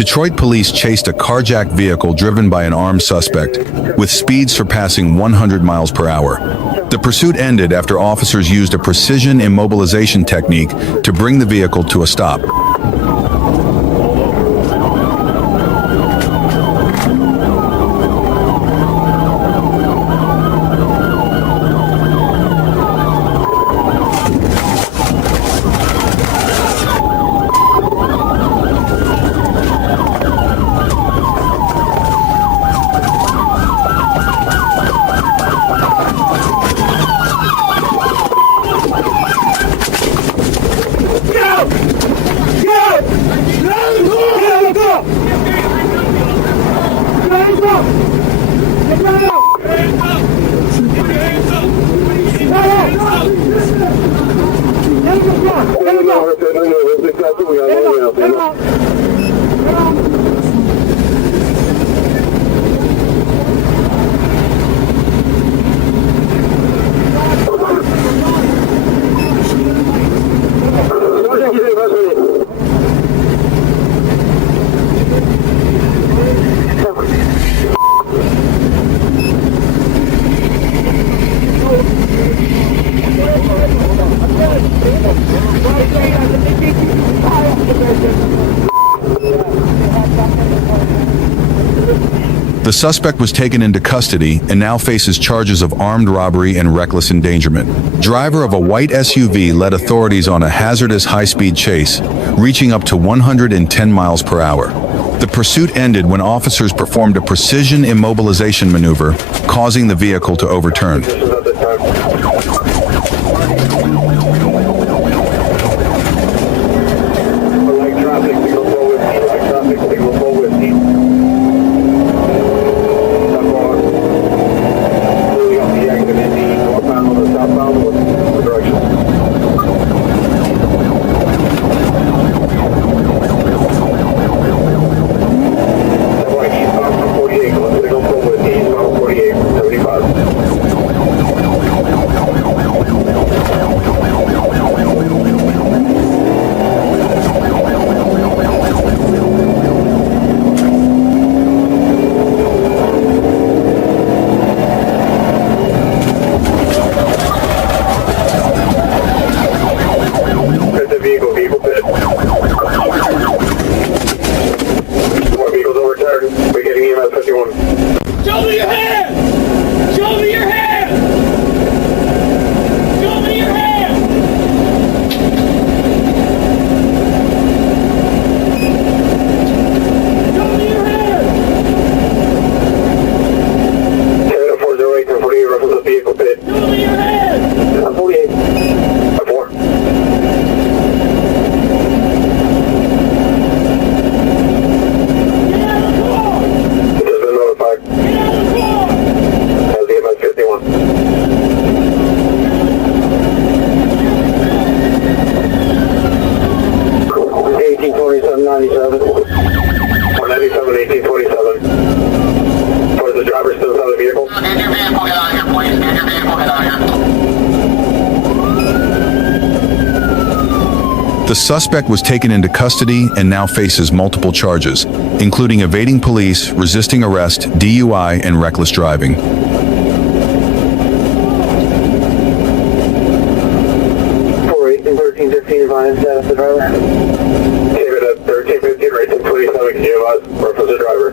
Detroit police chased a carjacked vehicle driven by an armed suspect, with speeds surpassing 100 miles per hour. The pursuit ended after officers used a precision immobilization technique to bring the vehicle to a stop. The suspect was taken into custody and now faces charges of armed robbery and reckless endangerment. Driver of a white SUV led authorities on a hazardous high-speed chase, reaching up to 110 miles per hour. The pursuit ended when officers performed a precision immobilization maneuver, causing the vehicle to overturn. Show me your hand! Show me your hand! Show me your hand! Show me your hand! 408 to 48, reference the vehicle pit. Show me your hand! I'm 48. I'm 4. Get out of the car! Just been notified. Get out of the car! Has the MS 51. Eighteen 97. 197, 1827. Was the driver still inside the vehicle? Get your vehicle, get out of here, please. Get your vehicle, get out of here. The suspect was taken into custody and now faces multiple charges, including evading police, resisting arrest, DUI, and reckless driving. 418, 1315, advise status the driver. David at 1315, racing 27, can you advise reference the driver?